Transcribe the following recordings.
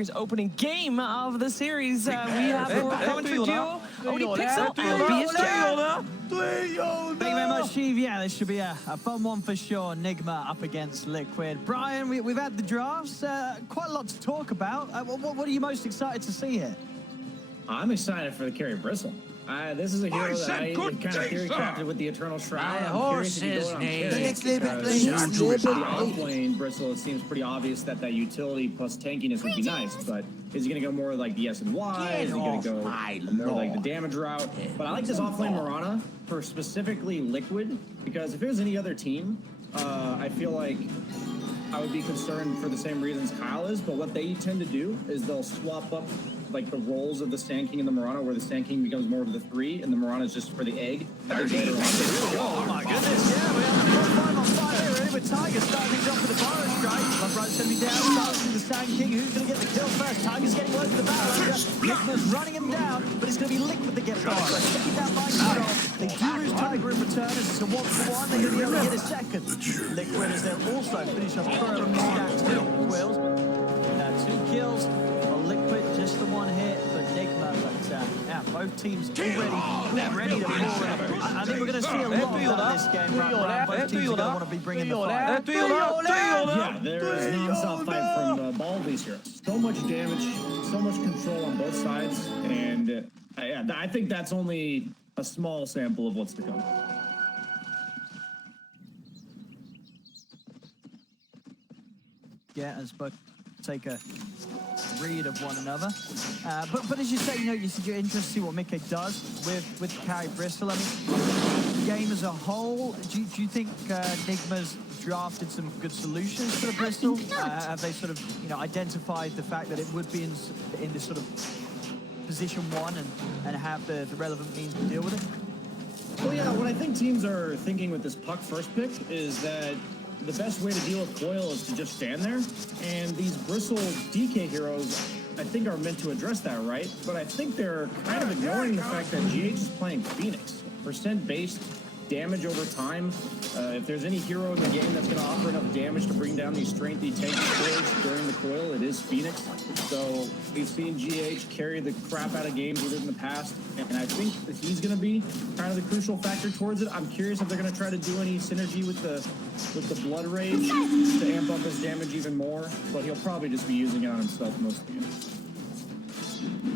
series opening game of the series. We have for commentary duo, Odie Pixel and BSJ. Thank you very much, Steve. Yeah, this should be a fun one for sure. Nigma up against Liquid. Brian, we've had the drafts. Quite a lot to talk about. What are you most excited to see here? I'm excited for the carry Bristle. This is a hero that I kind of theory crafted with the Eternal Shroud. I'm curious if you go on carry. The off-lane Bristle, it seems pretty obvious that utility plus tankiness would be nice, but is he going to go more like the S and Y? Is he going to go more like the damage route? But I like this off-lane Mirana for specifically Liquid, because if it was any other team, I feel like I would be concerned for the same reasons Kyle is, but what they tend to do is they'll swap up like the roles of the Sand King and the Mirana, where the Sand King becomes more of the 3 and the Mirana is just for the egg. Oh my goodness, yeah, we have a 5 on 5 here already with Tiger starting things off with the Burrow strike. Love Bright's going to be down, starting the Sand King. Who's going to get the kill first? Tiger's getting low to the battle. Nigma's running him down, but it's going to be Liquid that gets off. So taking that by control. They do lose Tiger in return. It's a 1-for-1. They're going to be able to get a second. Liquid as they'll also finish off Burrow and stacks with Quills. 2 kills. Liquid, just the 1 hit for Nigma, but yeah, both teams already ready to pull. I think we're going to see a lot of that this game, right? Both teams are going to want to be bringing the fire. Yeah, there is non-stop fight from all of these heroes. So much damage, so much control on both sides, and yeah, I think that's only a small sample of what's to come. Yeah, as both take a read of one another. But as you say, you said you're interested to see what Mickey does with carry Bristle. I mean, the game as a whole, do you think Nigma's drafted some good solutions for the Bristle? Have they sort of, identified the fact that it would be in this sort of position 1 and have the relevant means to deal with it? Well, yeah, what I think teams are thinking with this puck first pick is that the best way to deal with Coil is to just stand there, and these Bristle DK heroes, I think, are meant to address that, right? But I think they're kind of ignoring the fact that GH is playing Phoenix. Percent-based damage over time. If there's any hero in the game that's going to offer enough damage to bring down these strengthy tanky players during the Coil, it is Phoenix. So we've seen GH carry the crap out of games with it in the past, and I think that he's going to be kind of the crucial factor towards it. I'm curious if they're going to try to do any synergy with the Blood Rage to amp up his damage even more, but he'll probably just be using it on himself most of the game.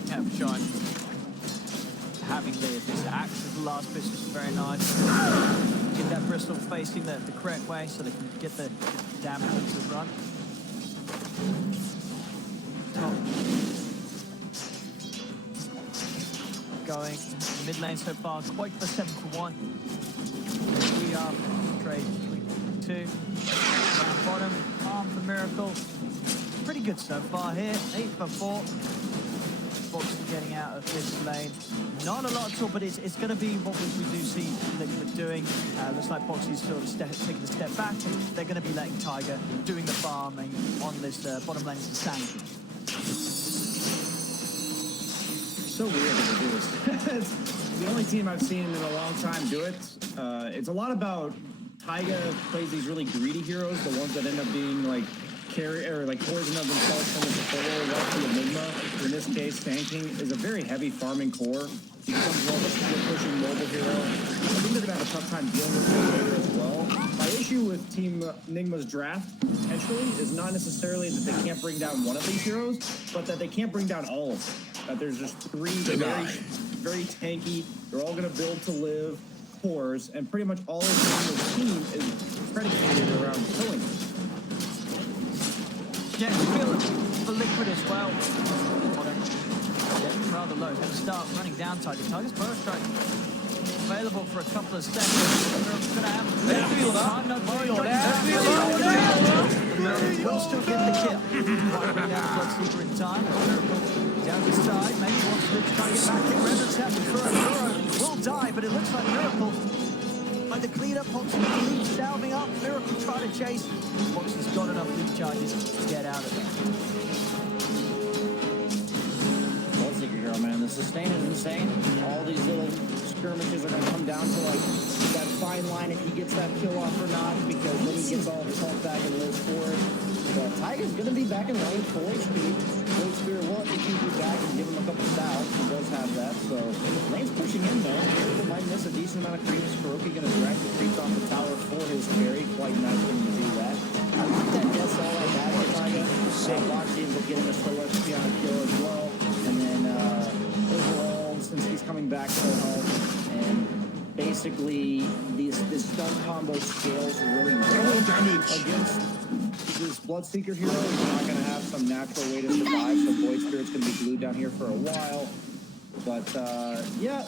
Yeah, for sure. Having this axe as the last bit is very nice. Get that Bristle facing the correct way so they can get the damage into the run. Going mid lane so far, quite the 7-for-1. We are trade between 2. Down bottom, arm for Miracle. Pretty good so far here, 8-for-4. Boxy getting out of this lane. Not a lot at all, but it's going to be what we do see Liquid doing. Looks like Boxy's sort of taking a step back, and they're going to be letting Tiger doing the farming on this bottom lane as the Sand King. So weird that they do this. It's the only team I've seen in a long time do it. It's a lot about Taiga plays these really greedy heroes, the ones that end up being like carry or like poison of themselves from the portal, like the Nigma. In this case, Sand King is a very heavy farming core. He becomes more of a split-pushing mobile hero. I think they're going to have a tough time dealing with him later as well. My issue with Team Nigma's draft, potentially, is not necessarily that they can't bring down one of these heroes, but that they can't bring down all of them. That there's just 3 very tanky, they're all going to build to live cores, and pretty much all of Nigma's team is predicated around killing them. Yeah, it's feel for Liquid as well. Rather low. Going to start running down Tiger. Tiger's Burrow strike available for a couple of seconds. Going to have time. No Burrow strike. Will still get the kill. Might bring down Bloodseeker in time. Miracle down his side. Maybe wants to try and get back in. Reynolds having Burrow will die, but it looks like Miracle. Like the clean up, Boxy leaves, salving up. Miracle trying to chase. Boxy's got enough lead charges to get out of there. Hero, man, the sustain is insane. All these little skirmishes are going to come down to like that fine line if he gets that kill off or not, because then he gets all of his health back and lives for it. Taiga's going to be back in lane, full HP. Blade Spear will have to keep you back and give him a couple stouts. He does have that, so lane's pushing in though. People might miss a decent amount of creeps. Kuroki going to drag the creeps off the tower for his carry. Quite nice when you do that. I think that gets all like that for Taiga. Boxy ends up getting a slow SP on a kill as well. And then overall, since he's coming back to health, and basically this stun combo scales really well against this Bloodseeker hero. He's not going to have some natural way to survive, so Void Spirit's going to be glued down here for a while. But yeah,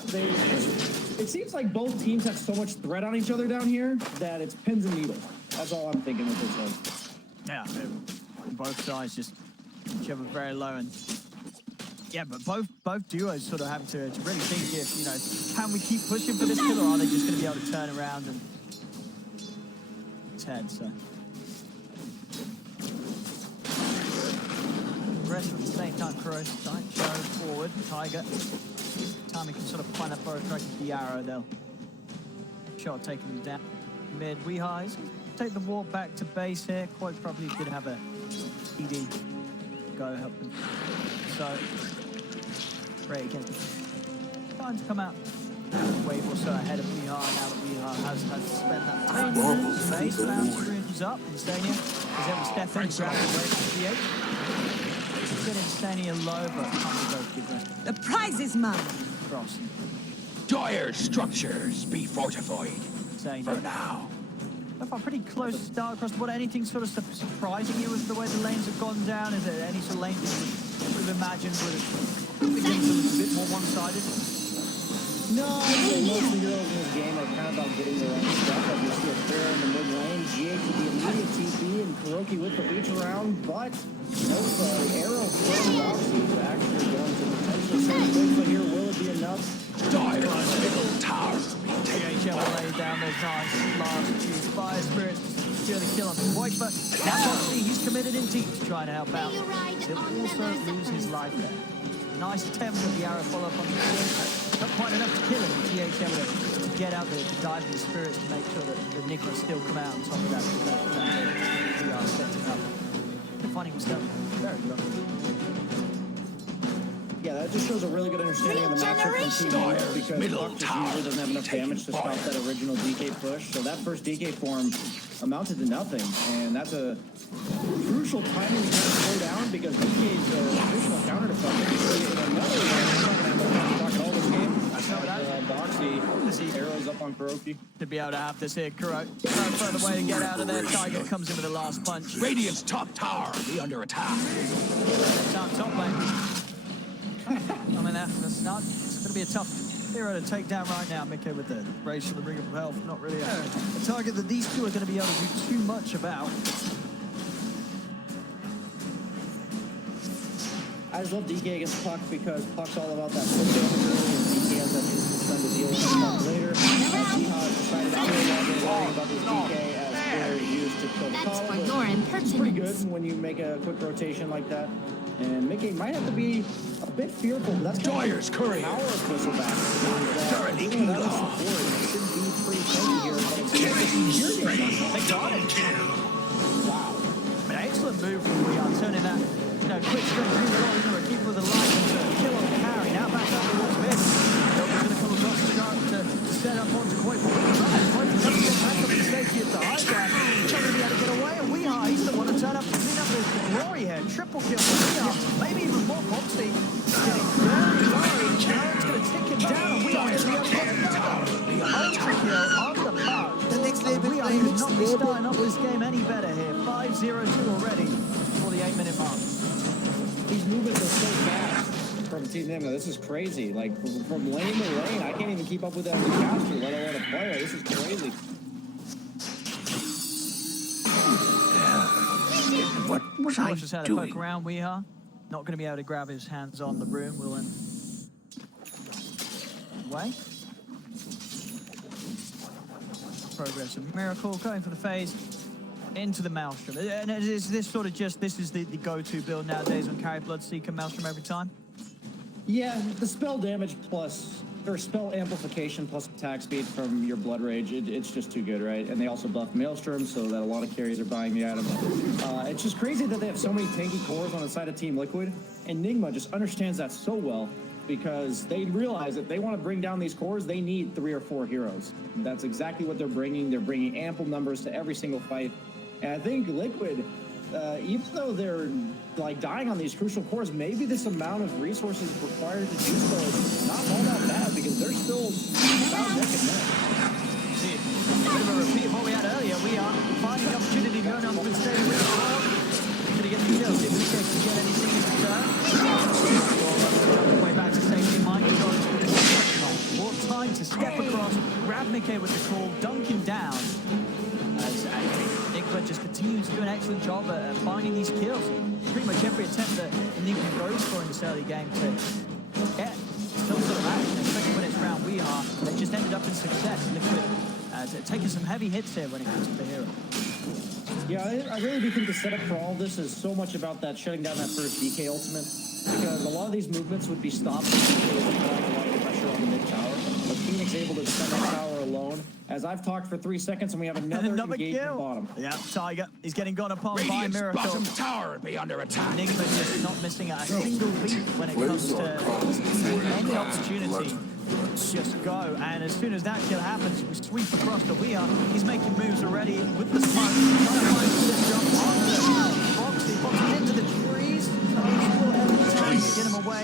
it seems like both teams have so much threat on each other down here that it's pins and needles. That's all I'm thinking with this one. Yeah, both sides just each other very low, and yeah, but both duos sort of having to really think if, you know, can we keep pushing for this kill, or are they just going to be able to turn around and head? So rest at the same time, Cross show forward, Taiga. Time he can sort of find that bow track with the arrow, they'll shot taking him down. Mid, Weehighs take the walk back to base here. Quite probably did have a ED go help them. So great against him. Time to come out. Wave also ahead of Weehigh now that Weehigh has spent that time. Base now screws up. Insania is able to step in, grab the wave from G8. Get Insania low, but can't both give rest. The prize is mine. Cross. Dire structures be fortified. For now. If I'm pretty close to start across the board, anything sort of surprising you with the way the lanes have gone down? Is there any sort of lanes that you would have imagined would have been a bit more one-sided? No, I think most of the heroes in this game are kind of about getting their own stuff. Like you see a fair in the mid lane, G8 with the immediate TP, and Kuroki with the reach around, but nope, arrow from Roxy is actually going to potentially save things, but here will it be enough? Dire's middle tower. THL will lay down those nice last few fire spirits to secure the kill on the point, but now Roxy, he's committed in deep to try to help out. He'll also lose his life there. Nice attempt with the arrow follow-up on the team. Not quite enough to kill him. THL to get out there, to dive in the spirits to make sure that the Nigma still come out on top of that. We are setting up. Finding himself very lucky. Yeah, that just shows a really good understanding of the matchup from Team Dire, because middle Puck tower usually doesn't have enough damage to stop that original DK push. So that first DK form amounted to nothing, and that's a crucial timing to slow down, because DK's traditional counter defense. You see in another one, all this game. Boxy, arrows up on Kuroki. To be able to have this here, Kuroki. No further way to get out of there. Tiger comes in with the last punch. Radiant's top tower be under attack. Top lane. I mean, that's not. It's going to be a tough hero to take down right now. Miko with the race for the Ring of Health. Not really a target that these two are going to be able to do too much about. I just love DK against Puck, because Puck's all about that foot damage early, and DK has that instant stun to deal with Puck later. Weehigh's decided to no worry about this DK as they're used to kill the column. That's for your impertinence. It's pretty good when you make a quick rotation like that. And Mickey might have to be a bit fearful, but that's Dire's courier. Power of Whistleback. Even without support, it should be pretty tanky here. They got it. Wow. I mean, excellent move from Weehight, turning that, you know, quick string through the keep with the line and kill on the carry. Now back up towards mid. They're going to come across the sharp to set up onto Quake. Quake doesn't get back up to safety at the high ground. Trying to be able to get away, and Weehight, he's the one to turn up to clean up the glory here. Triple kill for Weehight. Maybe even more. Boxy getting very low. Now it's going to tick him down, and Weehight is going to get another ultra kill on the Puck. The next level Weehight could not be starting off this game any better here. 5-0-2 already for the 8-minute mark. These movements are so fast from Team Nigma. This is crazy. Like, from lane to lane, I can't even keep up with that as a caster, let alone a player. This is crazy. What was I Just had to doing? poke around Weehight. Not going to be able to grab his hands on the room. Will then away. Progress of Miracle going for the phase into the Maelstrom. And is this sort of just, this is the go-to build nowadays on carry Bloodseeker Maelstrom every time? Yeah, the spell damage plus Their spell amplification plus attack speed from your Blood Rage, it's just too good, right? And they also buff Maelstrom, so that a lot of carries are buying the item. It's just crazy that they have so many tanky cores on the side of Team Liquid, and Nigma just understands that so well because they realize that they want to bring down these cores, they need 3 or 4 heroes. And that's exactly what they're bringing. They're bringing ample numbers to every single fight. And I think Liquid, even though they're like dying on these crucial cores, maybe this amount of resources required to do so is not all that bad because they're still about neck and neck. See, a bit of a repeat of what we had earlier. We are finding the opportunity going on with staying with the ball. Going to get the kill, see if we can get anything in return. Way back to safety. Mike got more time to step across, grab Mickey with the call, dunk him down. As Nigma just continues to do an excellent job at finding these kills. Pretty much every attempt that Nigma goes for in this early game to get some sort of action, especially when it's round we are, they just ended up in success. Liquid taking some heavy hits here when it comes to the hero. Yeah, I really do think the setup for all this is so much about that shutting down that first DK ultimate, because a lot of these movements would be stopped if they were applying a lot of pressure on the mid tower. But Phoenix able to defend that tower alone. As I've talked for 3 seconds, and we have another engagement kill. Bottom. Yeah, Tiger, he's getting gone upon by Radiant's Miracle. bottom tower be under attack. Nigma just not missing a single beat when it comes to any opportunity. Just go, and as soon as that kill happens, we sweep across the we are. He's making moves already with the smoke. Trying to find the jump on Foxy into the trees. Still every time to get him away.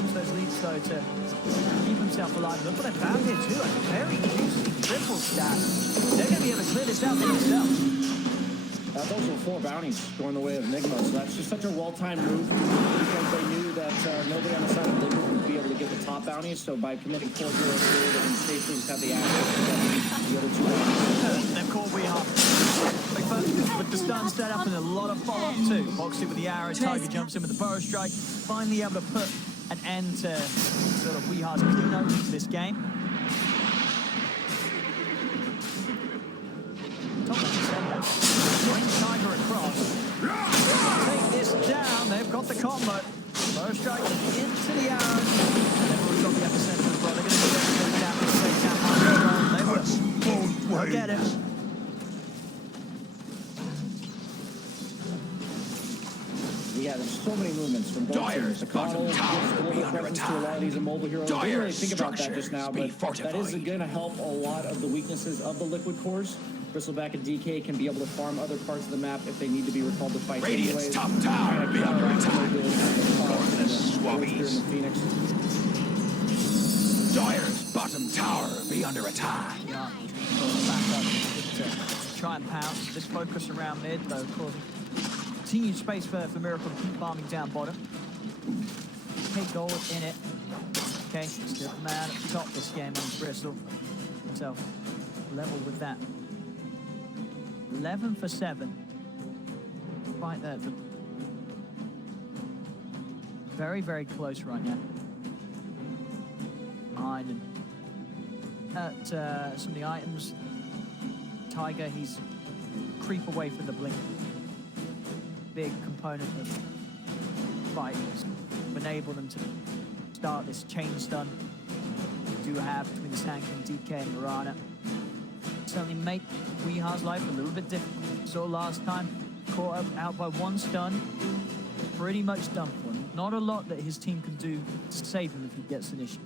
Use those leads though to keep himself alive. Look what I found here too, a very juicy triple stack. They're going to be able to clear this out themselves. Those were 4 bounties going the way of Nigma, so that's just such a well-timed move because they knew that nobody on the side of Liquid would be able to get the top bounties, so by committing 4 heroes third and safely just have the access to get the other 2 bounties. They've caught we are. With the stun set up and a lot of follow-up too. Foxy with the arrow, Tiger jumps in with the burrow strike, finally able to put an end to sort of Weehar's clean out to this game. Top of the center. Bring Tiger across. Take this down. They've got the combo. Burrow strike into the arrow. And they've already got the epicenter as well. They're going to do everything down to take down. They will get it. Yeah, there's so many movements from both teams. The Connell gives global presence to a lot of these immobile heroes. We didn't really think about that just now, but that is going to help a lot of the weaknesses of the Liquid cores. Bristleback and DK can be able to farm other parts of the map if they need to be recalled to fight Radiant's anyways. top tower be under attack. Gorgeous Phoenix. Dire's bottom tower be under attack. Yeah, back up to try and pounce. This focus around mid, though, causing continued space for Miracle to keep farming down bottom. Okay, gold in it. Okay, still the man at the top this game on Bristol. Himself level with that. 11 for 7. Right there. Very, very close right now. Behind him. At some of the items, Tiger, he's creep away from the blink. Big component of fight enable them to start this chain stun we do have between the Sand King, DK, and Mirana. Certainly make Weehar's life a little bit difficult. So last time, caught out by 1 stun, pretty much done for him. Not a lot that his team can do to save him if he gets an issue.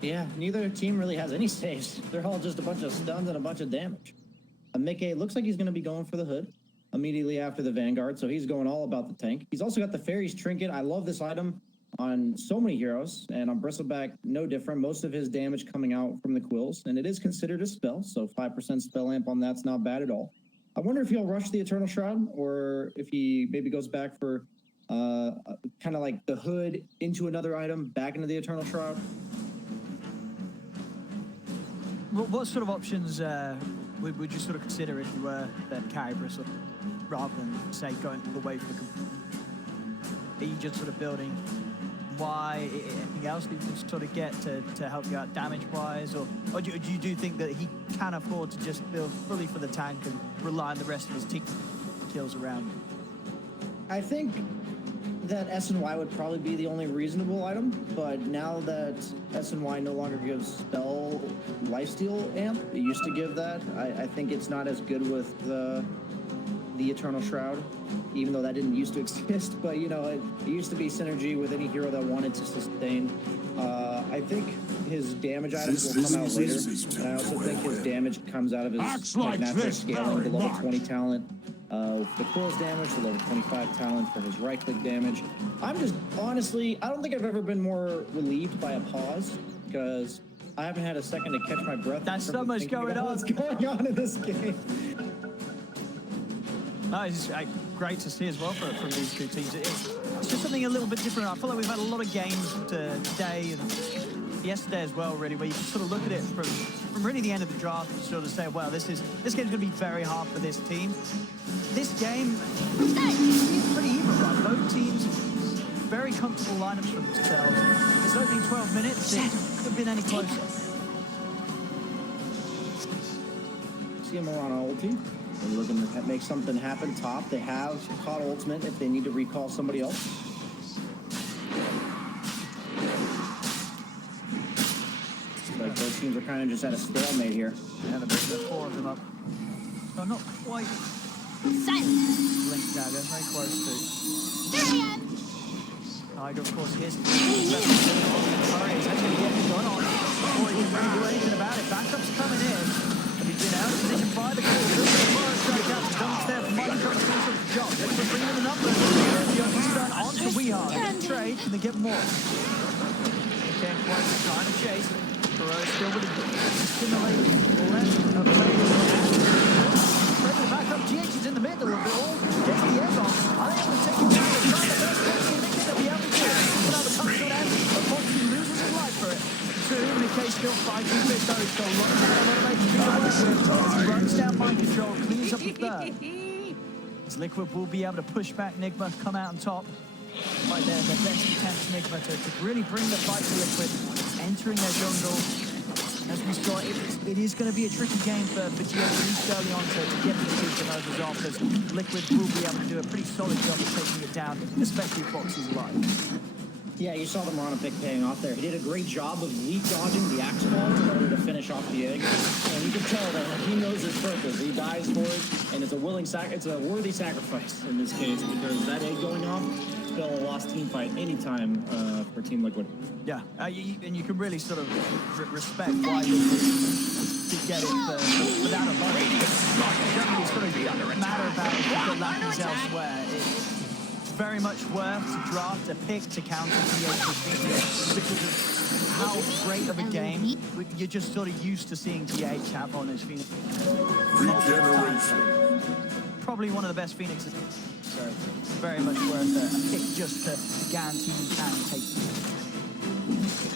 Yeah, neither team really has any saves. They're all just a bunch of stuns and a bunch of damage. Mickey looks like he's going to be going for the hood immediately after the Vanguard, so he's going all about the tank. He's also got the Fairy's Trinket. I love this item on so many heroes, and on Bristleback, no different. Most of his damage coming out from the Quills, and it is considered a spell, so 5% spell amp on that's not bad at all. I wonder if he'll rush the Eternal Shroud, or if he maybe goes back for kind of like the hood into another item, back into the Eternal Shroud. What sort of options would you sort of consider if you were the carry Bristle, rather than, say, going all the way for the... Are you just sort of building anything else that you can sort of get to help you out damage-wise? Or do you think that he can afford to just build fully for the tank and rely on the rest of his team kills around him? I think that SNY would probably be the only reasonable item, but now that SNY no longer gives spell lifesteal amp, it used to give that. I think it's not as good with the Eternal Shroud, even though that didn't used to exist. But you know, it used to be synergy with any hero that wanted to sustain. I think his damage items will come out later, and I also think his damage comes out of his natural scaling, the level 20 talent. The close damage, the level 25 talent for his right-click damage. I'm just, honestly, I don't think I've ever been more relieved by a pause, because I haven't had a second to catch my breath. That's so much going on. What's going on in this game? No, it's great to see as well from these two teams. It's just something a little bit different. I feel like we've had a lot of games today and yesterday as well, really, where you can sort of look at it from really the end of the draft and sort of say, well, this game's going to be very hard for this team. This game is pretty even, right? Both teams, very comfortable lineups for themselves. It's opening 12 minutes. It could have been any closer. See him around ulti. They're looking to make something happen top. They have caught ultimate if they need to recall somebody else. Like those teams are kind of just at a stalemate here. And a bit of the four of them up. So not quite. Blink dagger, very close to. Tiger, of course, here's Curry is actually getting gone on before he can really do anything about it. Backup's coming in. He's been out of position by the goal. There's the forest strike out. Comes there from Mike Curry. Job. They're bringing him the number. He's done on to Weehard. They get trade and they get more. They can't quite trying to chase. Thoreau still with a stimulating left of the back up. GH is in the middle of it all. Gets the egg off. Are they able to take him down? They're trying the best thing that we have to do. But now the comes to an end. Unfortunately, loses his life for it. Two, McKay still fighting with though. He's got a lot of motivation. He runs down mind control, cleans up the third. As Liquid will be able to push back Nigma, come out on top. Right there, the best attempt Nigma to really bring the fight to Liquid. Entering their jungle. As we saw, it is going to be a tricky game for GH least early on to get these two turnovers off, as Liquid will be able to do a pretty solid job of taking it down, especially if Fox is alive. Yeah, you saw the Morana pick paying off there. He did a great job of leap dodging the axe ball in order to finish off the egg. And you can tell that he knows his purpose. He dies for it, and it's a worthy sacrifice in this case, because that egg going off spell a lost team fight anytime for Team Liquid. Yeah, and you can really sort of respect why Liquid did get it without a vote. It doesn't really sort of matter about the lackings elsewhere. It's very much worth to draft a pick to counter GH because of how great of a game you're just sort of used to seeing GH have on his Phoenix. Regeneration. Probably one of the best Phoenixes. So very much worth a pick just to guarantee you can take it.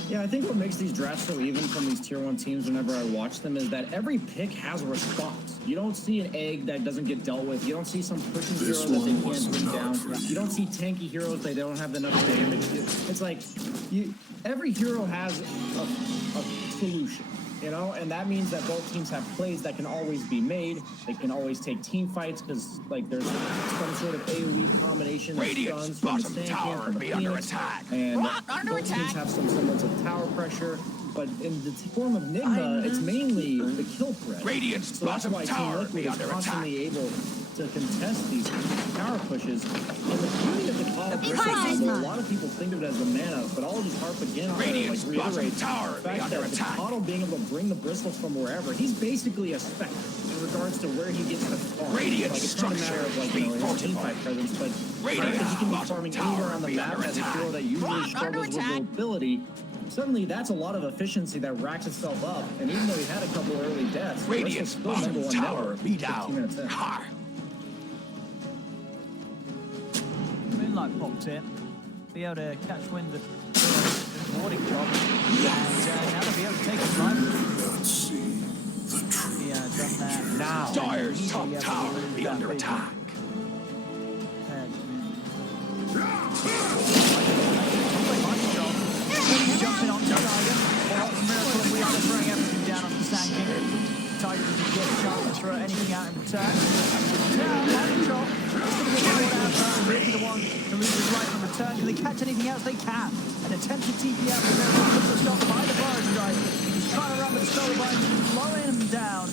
Yeah, I think what makes these drafts so even from these tier 1 teams whenever I watch them is that every pick has a response. You don't see an egg that doesn't get dealt with. You don't see some pushing hero that they can't bring down. You don't see tanky heroes that they don't have enough damage. It's like every hero has a solution. You know, and that means that both teams have plays that can always be made. They can always take team fights because, like, there's some sort of AoE combination of stuns from the Sand King, from the Phoenix, and both teams have some semblance of tower pressure. But in the form of Nigma, it's mainly the kill threat. So that's why Team Liquid is constantly able to contest these tower pushes. And the beauty of the Call Bristle, a lot of people think of it as the mana, but I'll just harp again on it, like reiterate the fact that the Coddle being able to bring the bristles from wherever, he's basically a spec in regards to where he gets the farm. Like, it's not a matter of, like, you know, his team fight presence, but the fact that he can be farming anywhere on the map as a hero that usually struggles with mobility. Suddenly, that's a lot of efficiency that racks itself up, and even though he had a couple early deaths, Bristle's still number 1 tower 15 minutes in. Moonlight popped in, be able to catch wind of the warding job, and now they'll be able to take his life. Let's see the truth. Yeah, done that. Now, Dire's top tower will be under attack. Jumping on Tiger. Miracle and we are throwing everything down on the Sand King. Tiger doesn't get a chance to throw anything out in return. Now, mind control. It's going to get caught out. Will be the one to lose his life in return. Can they catch anything else? They can. An attempted TP out from Miracle puts a stop by the Burrow strike. He's trying to run with the solo bind, slowing him down.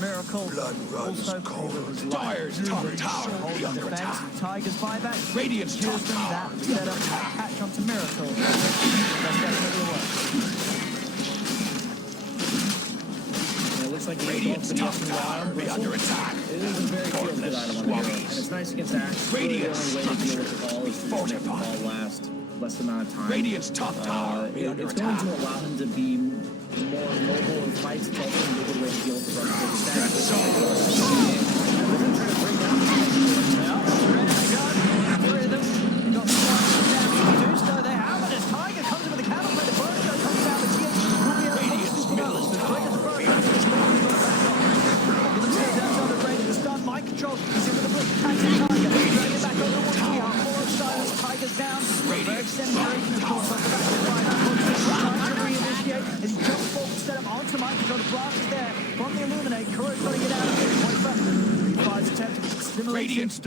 Miracle also able with his life. Dyer's top tower be under attack. Tigers buyback. Radiant's top tower That be set under up attack. catch onto Miracle. That's definitely work. It looks like the Radiant's top tower be under attack. It is a very good item on the hero, and it's nice against Axe. Radiant's The only way to deal with the ball is to just make the fortified. ball last less amount of time. Radiant's top tower be under It's going attack. to allow him to be more mobile in fights. It's also a good way to deal with the run of the stats. Radiant's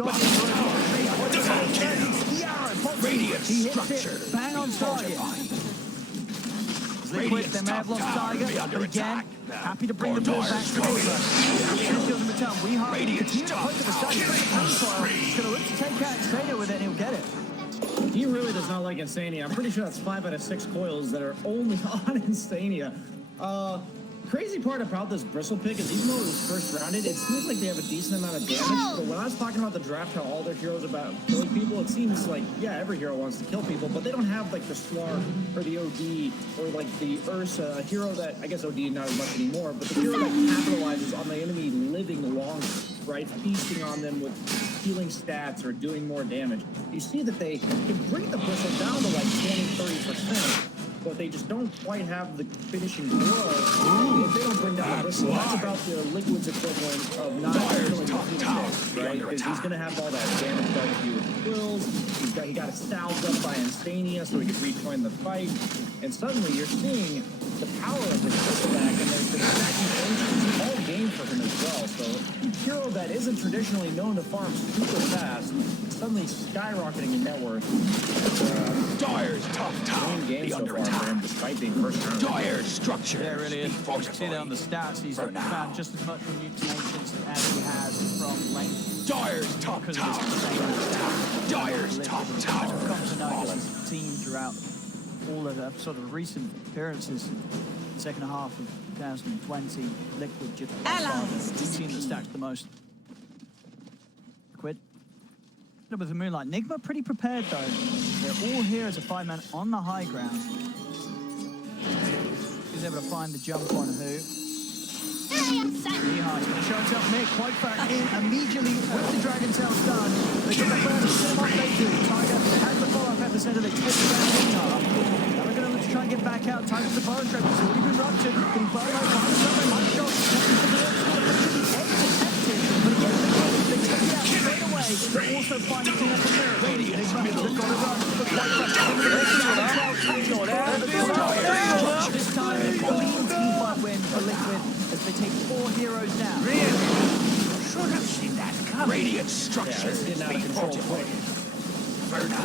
Radiant structure. Bang on target. Liquid, they may have lost Tiger, but again, happy to bring the ball back to Nigma. We have continue to poke at the start. He's going to look to take out Insania with it, and he'll get it. He really does not like Insania. I'm pretty sure that's 5 out of 6 coils that are only on Insania. Crazy part about this bristle pick is even though it was first rounded, it seems like they have a decent amount of damage. But when I was talking about the draft, how all their heroes are about killing people, it seems like, yeah, every hero wants to kill people, but they don't have like the Swarm or the OD or like the Ursa, a hero that, I guess OD not as much anymore, but the hero that capitalizes on the enemy living longer, right? Feasting on them with healing stats or doing more damage. You see that they can bring the bristle down to like 20-30%. But they just don't quite have the finishing blow. If they don't bring down the bristle, that's about the Liquid's equivalent of not killing the Phoenix, right? Because he's going to have all that damage done to you with wills. He got salved up by Insania so he could rejoin the fight. And suddenly you're seeing the power of his bristle back, and there's been stacking engines all game for him as well. So a hero that isn't traditionally known to farm super fast, suddenly skyrocketing in net worth. Dyer's top tower Game be so under far for him, attack. despite being first round. Dyer's structure Yeah, it really is. be You see fortified. that on the stats, he's For now. found just as much from Nukes and Ancients as he has from lane. Dyer's top Because of tower his be under attack. Dyer's top tower Come has to know fallen. this team throughout all of the sort of recent appearances. Second half of 2020, Liquid just Allies the team that stacked the most. Liquid. With the Moonlight. Nigma pretty prepared though. They're all here as a 5-man on the high ground. He's able to find the jump on who. Nihai's going to show himself mid, quite far in immediately with the Dragon Tail stun. They get the first, get him off, they do. Tiger has the follow-up epicenter, they twist it down Nihai. Now they're going to try and get back out. Tiger's the bow strap, it's already been ruptured. Getting far away, behind the summer, Mike shot, catching for the next one. The edge is tempted, but again, they take it out straight away. They also find the cleanup from Miracle. Radiant's middle tower be under attack. This time, a clean team fight win for Liquid as they take 4 heroes down. Should have seen that coming. Radiant structure This is getting out of be control fortified. quick. For now.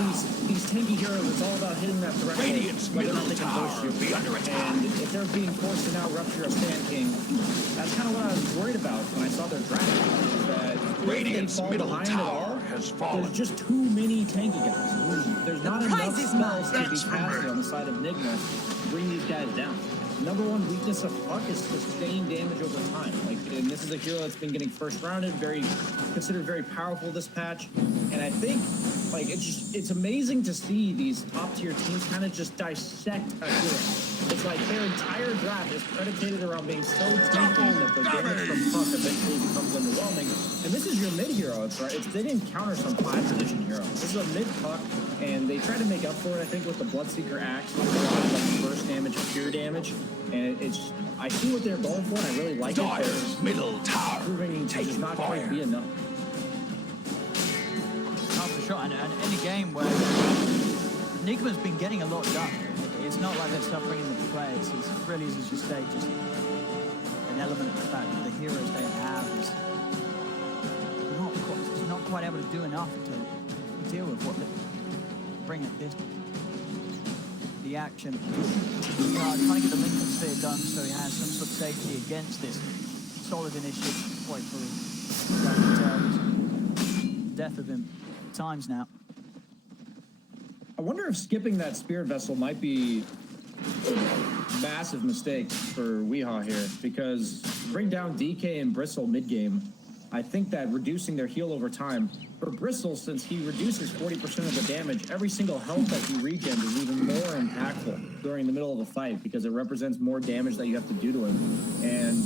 These tanky heroes, it's all about hitting that threshold. Radiant's whether or not middle they can tower burst you. be under attack. And if they're being forced to now rupture a Sand King, that's kind of what I was worried about when I saw their draft. Is that Radiant's if they fall middle behind at all, tower has fallen. there's just too many tanky guys. There's not enough prize is spells to mine. be casted on the side of Nigma to bring these guys down. Number one weakness of Puck is sustained damage over time. Like, and this is a hero that's been getting first rounded, considered very powerful this patch. And I think, like, it's amazing to see these top tier teams kind of just dissect a hero. It's like their entire draft is predicated around being so tanky that the damage from Puck eventually becomes underwhelming. And this is your mid hero. They didn't counter some 5 position hero. This is a mid Puck, and they try to make up for it, I think, with the Bloodseeker Axe, with a lot of like burst damage, pure damage. And I see what they're going for, and I really like it. Dyer's middle tower Proving to just taking not quite fire. be enough. Oh, for sure. And in a game where Nigma's been getting a lot done. It's not like they're suffering in the play. It's really, as you say, just an element of the fact that the heroes they have is not quite able to do enough to deal with what bring it this. The action. Trying to get the Lincoln Sphere done so he has some sort of safety against this solid initiative. Quite fully. Death of him times now. I wonder if skipping that Spirit Vessel might be a massive mistake for Weehaw here, because bring down DK and Bristle mid-game. I think that reducing their heal over time, for Bristle, since he reduces 40% of the damage, every single health that he regens is even more impactful during the middle of a fight, because it represents more damage that you have to do to him. And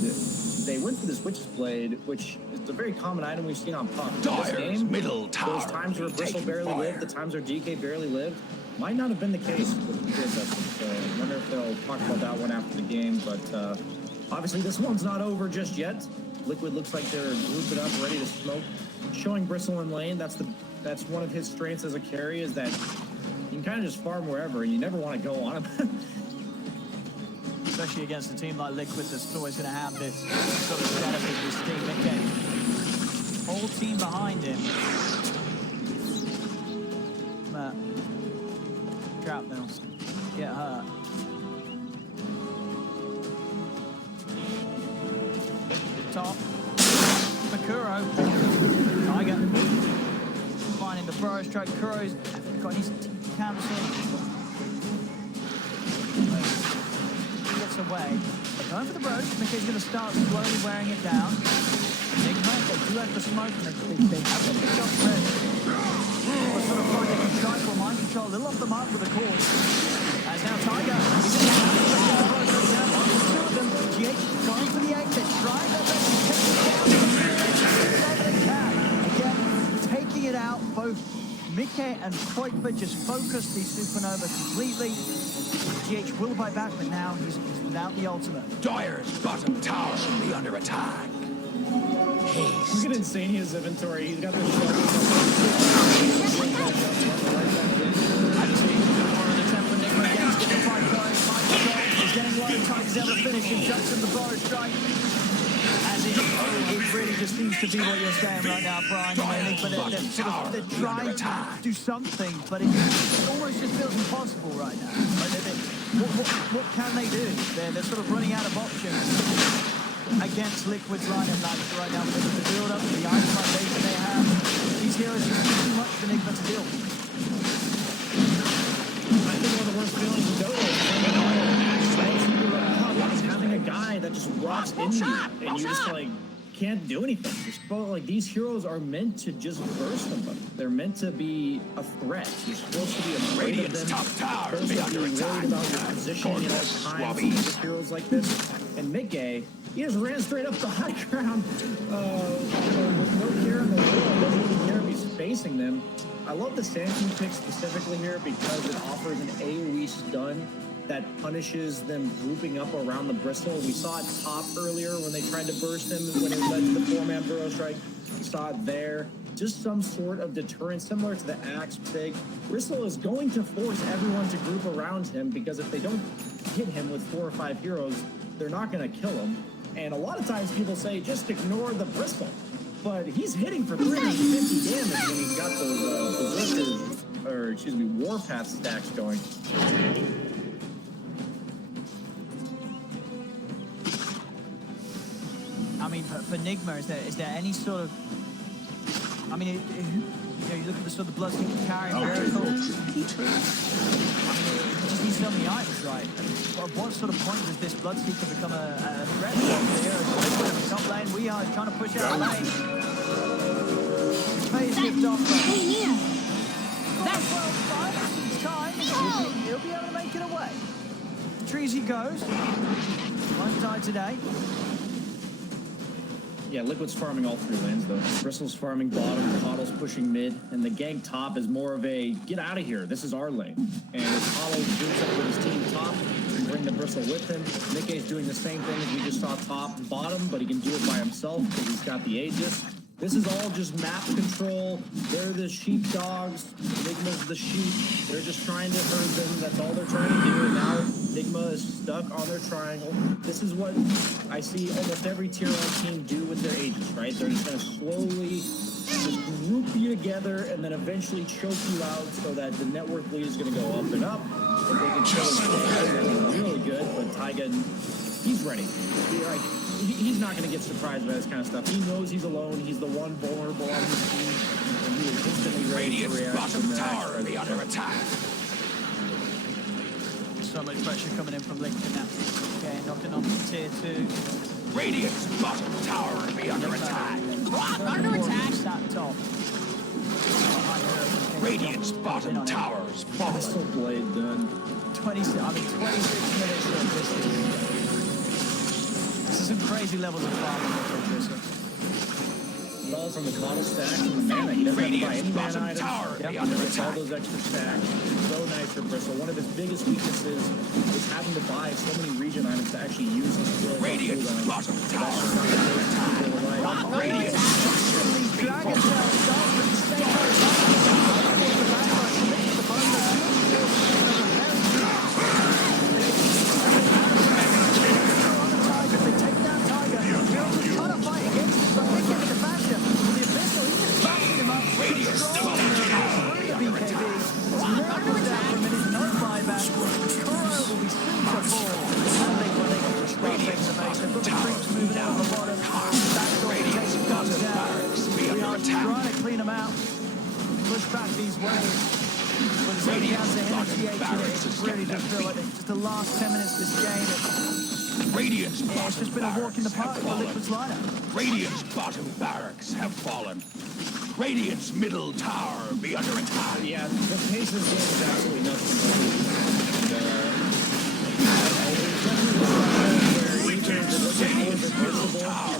they went for this Witch's Blade, which is a very common item we've seen on Puck. This game, middle tower. those times where Bristle barely lived, the times where DK barely lived, might not have been the case with the Spirit Vessel. So I wonder if they'll talk about that one after the game. But obviously this one's not over just yet. Liquid looks like they're grouping up, ready to smoke. Showing Bristle in lane, that's one of his strengths as a carry, is that you can kind of just farm wherever, and you never want to go on him. Especially against a team like Liquid that's always going to have this sort of setup of this team. Again, whole team behind him. But Trout Mills get hurt. Top. Makuro. Tiger. Finding the Burrow strike. Kuro's got his camps in. Gets away. Going for the Burrow. Mickey's going to start slowly wearing it down. Nigma, they do have the smoke, and they have the pick up ready. What sort of fight they can try for mind control. A little off the mark with the call. As now Tiger. He's in the two of them. Jake going for the exit. Trying their best to take it down. Again, taking it out. Both Mickey and Koitba just focus the Supernova completely. GH will buy back, but now he's without the ultimate. Dire's bottom tower should be under attack. Haste. Look at Insania's inventory. He's got the shot. Tiger's able to finish him, jumps in the Burrow strike. As it really just seems to be what you're saying right now, Brian. They're trying to do something, but it almost just feels impossible right now. What can they do? They're sort of running out of options against Liquid's lineup right now. With the build-up, the itemization they have, these heroes are too much for Nigma to deal with. I think one of the worst feelings in Dota is having a guy that just walks into you and you just like can't do anything. You're supposed, like, these heroes are meant to just burst somebody. They're meant to be a threat. You're supposed to be afraid of them. You're supposed to be worried about your position at all times with heroes like this. And Mickey, he just ran straight up the high ground with no care in the world. Doesn't even care if he's facing them. I love the Sand King pick specifically here because it offers an AoE stun that punishes them grouping up around the Bristle. We saw it top earlier when they tried to burst him when it led to the 4-man Burrow strike. We saw it there. Just some sort of deterrent similar to the Axe pick. Bristle is going to force everyone to group around him because if they don't hit him with 4 or 5 heroes, they're not going to kill him. And a lot of times people say, just ignore the Bristle. But he's hitting for 350 damage when he's got those Berserkers, or excuse me, Warpath stacks going. I mean, for Nigma, is there any sort of... I mean, you look at the sort of Bloodseeker carry Miracle. I mean, you just need so many items, right? At what sort of point does this Bloodseeker become a threat for the heroes? Top lane, we are trying to push out the lane. Phase skipped off. That's well fine. Time. He'll be able to make it away. The trees he goes. Won't die today. Yeah, Liquid's farming all 3 lanes, though. Bristle's farming bottom, Coddle's pushing mid, and the gank top is more of a, get out of here, this is our lane. And as Coddle boots up with his team top, he can bring the Bristle with him. Nikkei's doing the same thing as we just saw top and bottom, but he can do it by himself because he's got the Aegis. This is all just map control. They're the sheepdogs. Nigma's the sheep. They're just trying to herd them. That's all they're trying to do. And now Nigma is stuck on their triangle. This is what I see almost every tier 1 team do with their Aegis, right? They're just going to slowly just group you together and then eventually choke you out so that the network lead is going to go up and up. If they can kill him, that'd be really good. But Taiga, he's ready. He's not going to get surprised by this kind of stuff. He knows he's alone. He's the one vulnerable on his team. And he is instantly ready to react. Bottom tower will be under attack. So much pressure coming in from Liquid now. Okay, knocking on tier 2. Radiant's bottom tower will be under attack. Under attack! That top. Radiant's bottom tower's fallen. Crystal Blade done. 26 minutes of this is some crazy levels of farming for Crystal. All from the coddle stacks and the mana. He doesn't have to buy any mana items. Tower Yep. be under All attack. those extra stacks. So nice for Bristol. One of his biggest weaknesses is having to buy so many region items to actually use his skills. Radiant's bottom tower That's will be under attack. Radiant's trying to clean them out, push back these waves. But it's only down to initiation. It's really just feel like it's just the last 10 minutes of this game. Radiant's It's just been a walk in the park for Liquid's lineup. Radiant's bottom barracks have fallen. Radiant's middle tower be under attack. Yeah, the pace of this game is absolutely nothing. And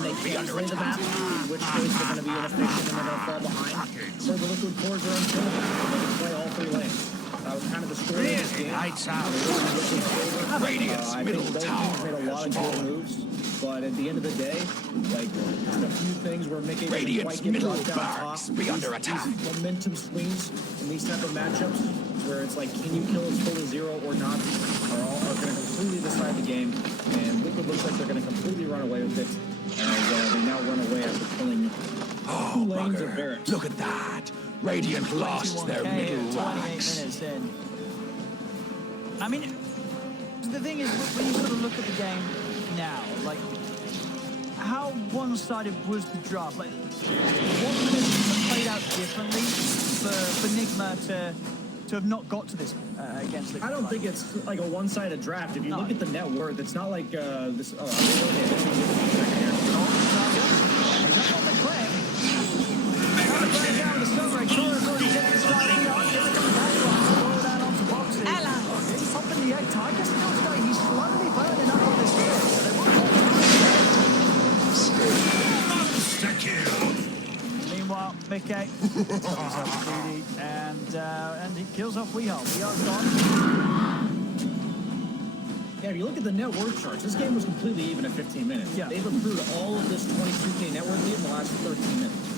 they can't play the map, in which case they're going to be inefficient and they're going to fall behind. So the Liquid cores are unkillable. They can play all 3 lanes. That was kind of the story of this game. Lights out. Radiant's I middle think both tower teams made a lot of good moves, but at the end of the day, like, just a few things where Mickey didn't Radiant's quite get middle brought down top. barracks be under attack. These momentum swings in these type of matchups, where it's like, can you kill his full of 0 or not, are going to completely decide the game. And Liquid looks like they're going to completely run away with it, as they now run away after killing 2 lanes of barracks. Look at that. Radiant lost their 21K middle at 28 ranks. minutes in. I mean, the thing is, when you sort of look at the game now, like, how one-sided was the draft? Like, what could have played out differently for Nigma to have not got to this against Liquid? I don't think it's like a one-sided draft. If you look at the net worth, it's not like this. He's up on the click. Down the Sunray, Cora's already taken slightly up. Down onto boxes. He's popping the egg. Tiger still going. He's slowly burning up on this field. So they won't Meanwhile, Mickey comes up to DD and he kills off Weehole. Weehole's gone. Yeah, if you look at the net worth charts, this game was completely even at 15 minutes. Yeah. They've accrued all of this 22K net worth lead in the last 13 minutes.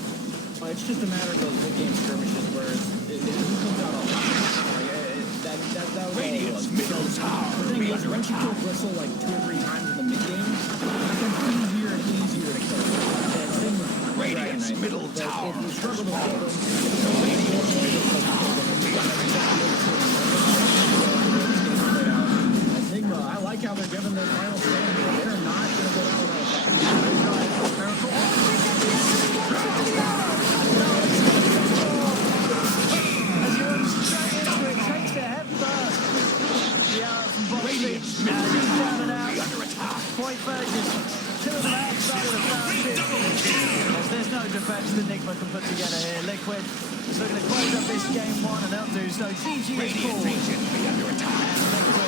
It's just a matter of those mid-game skirmishes where who comes out on top. That was Radiant's middle tower The thing be is, under once you attack. kill Bristle like 2 or 3 times in the mid-game, it becomes easier and easier to kill them. And same with Radiant's Dragon Knight. middle But tower if you struggle to kill them, Nigma, I like how they're giving their final stand. They're not going to go down without a Radiant's middle tower be under attack. Point versus two of them outside of the found. There's no defense that Nigma can put together here. Liquid is looking to close up this game 1 and they'll do so. GG is Radiant full. Agent be under attack. And Liquid